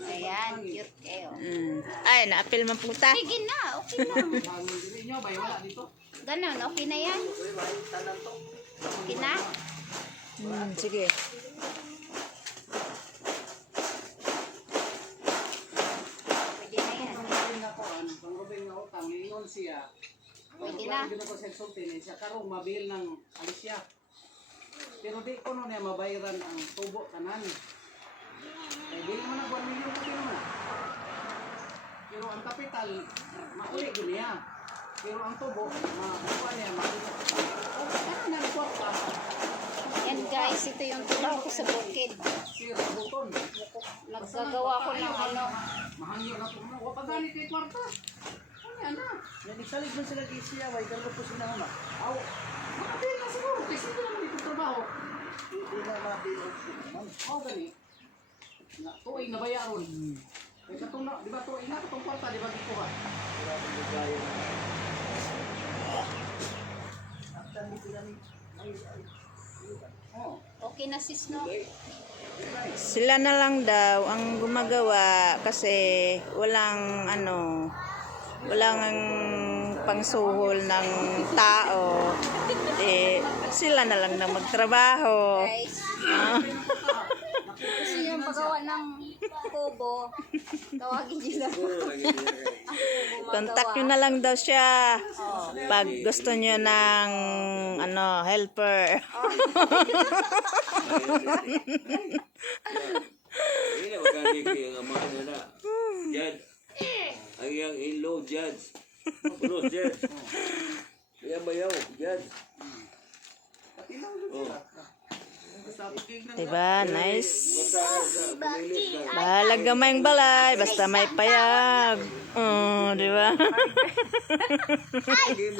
Ayan, cute kayo. Ay, na-apil man puta. Sige na, okay na. Ganon, okay na yan. Okay na? Sige. Pwede na yan. Pwede na. Siya karong mabil ng alisya. Pero di ko no niya mabayaran ang tubo tanan. Eh di naman ang 1 million ko naman. Pero ang kapital mauli ko niya. Pero ang tubo makuha niya makuha. Ano na kwarta? Yan guys, ito yung tulong ko sa bukid. Sira buton. Naggagawa ko ng ano. Mahangyo na ko. Wa pa gani kay kwarta. Ano na? Nagsalig man sila kay siya, way dalo po sila na. Aw. Mabil na siguro kasi ito naman ito trabaho. Hindi na mabil naman. Aw gani. Na tuig na bayaron. Kay katong di ba tuig na katong kwarta di ba gikuha? Okay na sis, no? Sila na lang daw ang gumagawa kasi walang pangsuhol ng tao. Eh, sila na lang na magtrabaho. Guys, gusto nyo magawa ng kubo, tawagin nyo lang. Contact nyo na lang daw siya pag gusto nyo ng helper. Ini magkani kaya nga mga na. Jad. Ang yang ilo Jad. Bro Jad. Kaya bayaw Jad. Diba? Nice. Bahalag gamayng balay. Basta may payag. Diba?